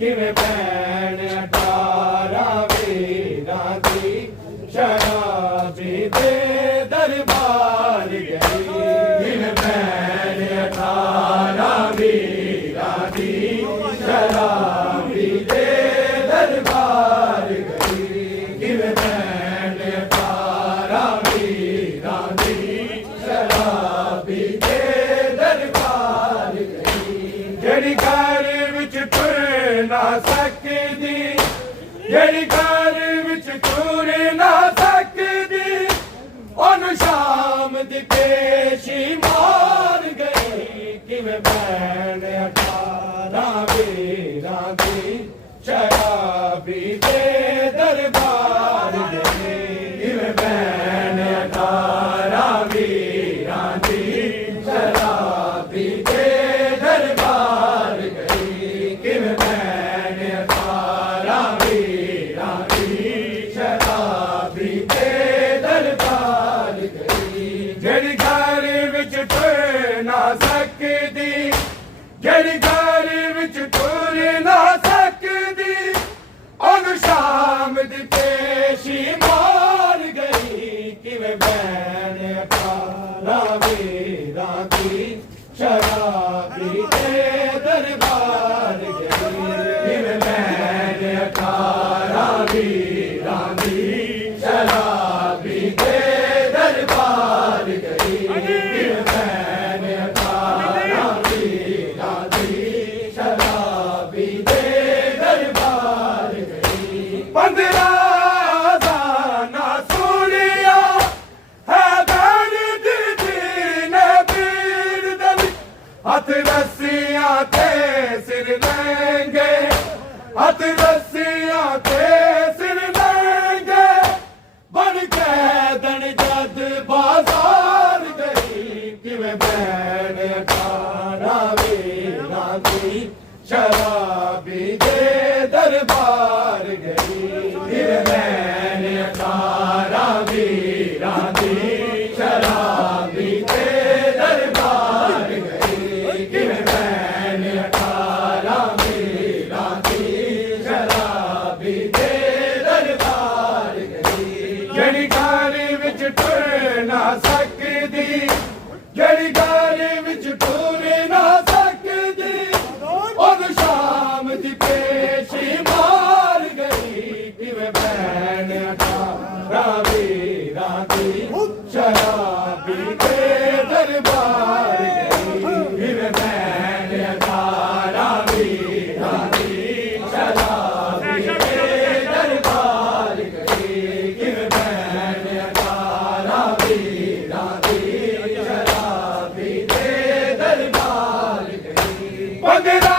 किवें भैन 18 वीरां दी शराबी दे दरबार गई। किवें भैन 18 वीरां दी शराबी दे दरबार गई। किवें भैन 18 वीरां दी शराबी दे दरबार गई। जेड़ी घर विच टुर ना सकदी, जेड़ी घर विच टुर ना सकदी, ओनू शाम दी पेशी मार गई। किवें भैन 18 वीरां दी शराबी दे दरबार गई। किवें भैन 18 वीरां दी शराबी दे दरबार गई। किवें भैन 18 वीरां दी शराबी दे दरबार गई। जेड़ी घर विच टुर ना सकदी, जेड़ी घर विच टुर ना सकदी, ओनू शाम दी पेशी मार गई। किवें भैन 18 वीरां दी शराबी दे दरबार गई। किवें भैन 18 वीरां दी शराबी दे दरबार गई। किवें भैन 18 वीरां दी शराबी दे दरबार गई। 15 ना सुनिया है भैन दी ने पीर दल, हथ रस्सियां ते सिर लहंगे, हथ रस्सियां ते सिर लहंगे, बन के दन जद बाजार गई। किवें भैन 18 वीरां दी शराबी दे दरबार गई। किवें भैन 18 वीरां दी शराबी दे दरबार गई। किवें भैन 18 वीरां दी शराबी दे दरबार गई। जेड़ी घर विच टुर ना सकदी, जेड़ी घर विच टुर ना सकदी, ओनू शाम दी पेशी मार गई। किवें भैन 18 वीरां दी शराबी दे दरबार गई। किवें भैन 18 वीरां दी शराबी दे दरबार गई। किवें भैन 18 वीरां दी शराबी दे दरबार गई। 15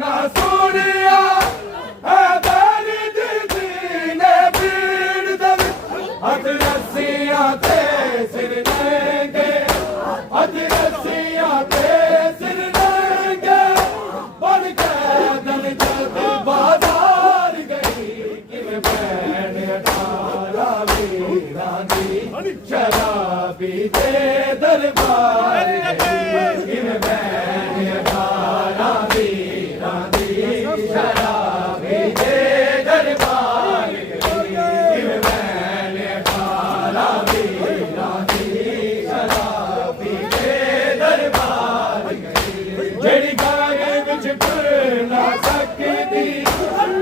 ना सुनिया है भैन दी ने पीर दल, हथ रस्सियां ते सिर लहंगे, हथ रस्सियां ते सिर लहंगे, बन के दन जद बाजार गई। किवें भैन 18 वीरां दी शराबी दे दरबार गई। किवें भैन 18 वीरां दी शराबी दे दरबार गई। किवें भैन 18 वीरां दी शराबी दे दरबार गई। जेड़ी घर विच टुर ना सकदी,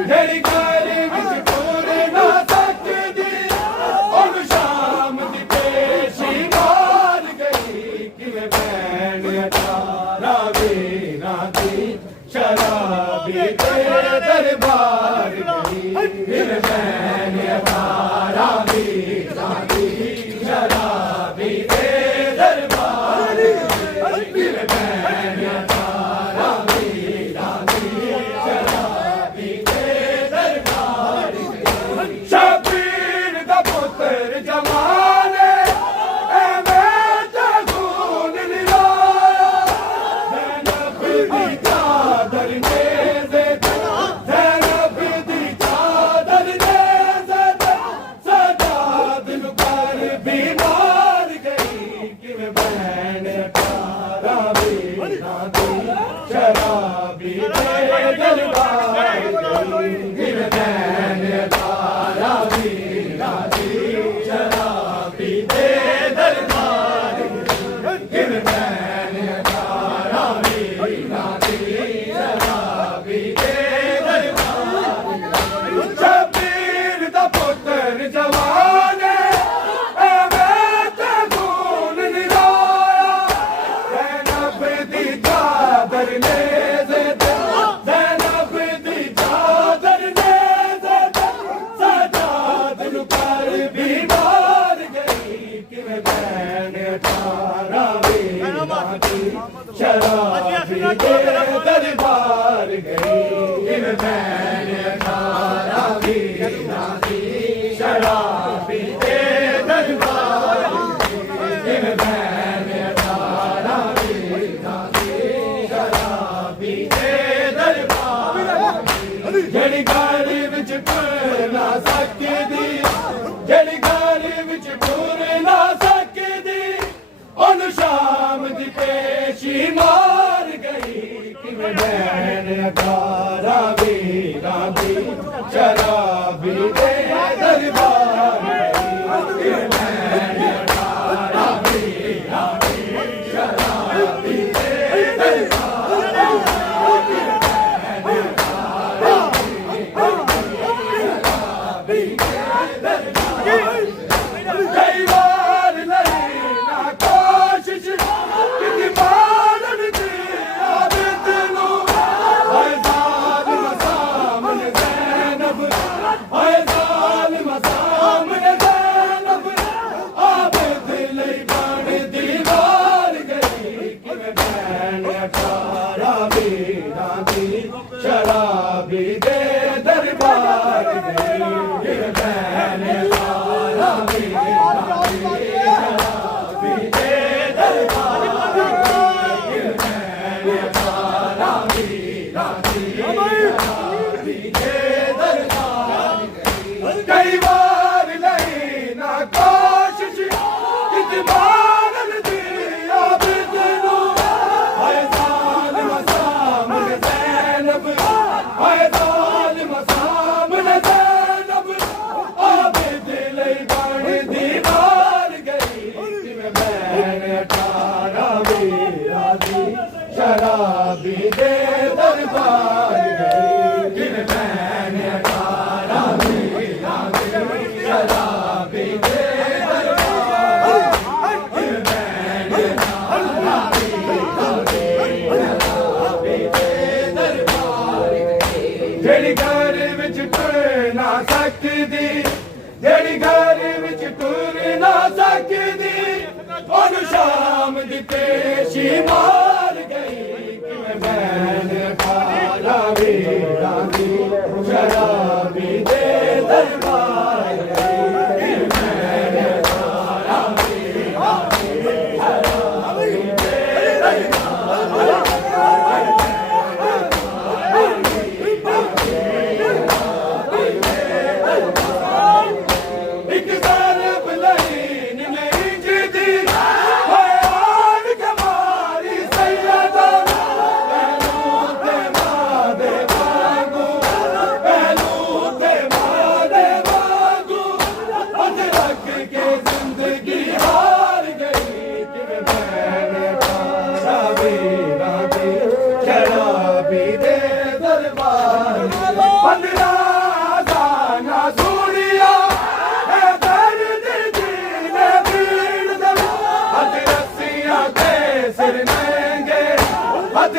जेड़ी घर विच टुर ना सकदी, ओनू शाम दी पेशी मार गई। किवें भैन 18 वीरां दी शराबी दे दरबार गई। किवें भैन 18 वीरां दी शराबी दे दरबार गई। किवें भैन 18 वीरां दी शराबी दे दरबार गई। शबीर दा पुत्तर जमाने एवें ते खून निराया, ज़ैनब दी चादर नेज़े, ज़ैनब दी चादर नेज़े, शराबी दे दरबार गई गिर नैन तारा वीरा दी शराबी दे दरबार गिर नैन तारा वीरा दी शराबी दे दरबार शबीर दा पुत्र जवान एवें ते खून निगाया ज़ैनब दी चादर ले ज़ैनब दी चादर ले सजाद नूं कर बीमार गई किवें बैन अठारा वीरां दी शराबी दे दरबार गई किवें बैन अठारा वीरां दी शराबी दे दरबार किवें बैन अठारा वीरां दी शराबी दे दरबार जेड़ी गाड़ी विच टुर ना सकदी जेड़ी गाड़ी विच टुर ना सकदी ओनू शाम दी पेशी मार गई किवें बैन अठारा वीरां दी शराबी दे दरबार गई किवें बैन अठारा वीरां दी शराबी दे दरबार कई बार नहीं ना कोशिश कि मारन दी आदत नू हाय जालिम सामने ज़ैनब हाय जालिम सामने ज़ैनब आबद लई बन दीवार गई किवें बैन अठारा वीरां दी शराबी दे दरबार गई किवें बैन अठारा वीरां दी शराबी दे दरबार गई किवें बैन अठारा वीरां दी शराबी दे दरबार गई कई बार नहीं ना कोशिश कि मारन दी आबद नू हाय जालिम सामने ज़ैनब हाय जालिम सामने ज़ैनब आबद लई बन दीवार गई किवें बैन अठारा वीरां दी शराबी दे दरबार गई किवें बैन अठारा वीरां दी शराबी दे दरबार किवें बैन अठारा वीरां दी शराबी दे दरबार जेड़ी घर विच टुर ना सकदी जेड़ी घर विच टुर ना सकदी ओनू शाम दी पेशी मार गई किवें बैन अठारा वीरां दी शराबी दे दरबार गई किवें बैन अठारा वीरां दी शराबी दे दरबार एक ज़रब लईन नहीं जिदी हाय आन के मारी सैयदा पहलू ते मादे वांगू पहलू ते मादे वांगू अज रख के जिंदगी हार गई किवें बैन अठारा वीरां दी शराबी दे दरबार पंद्रह ना सूड़िया है दर्द जीने पीड़ दे हथ रस्सियां ते सिर नंगे हथ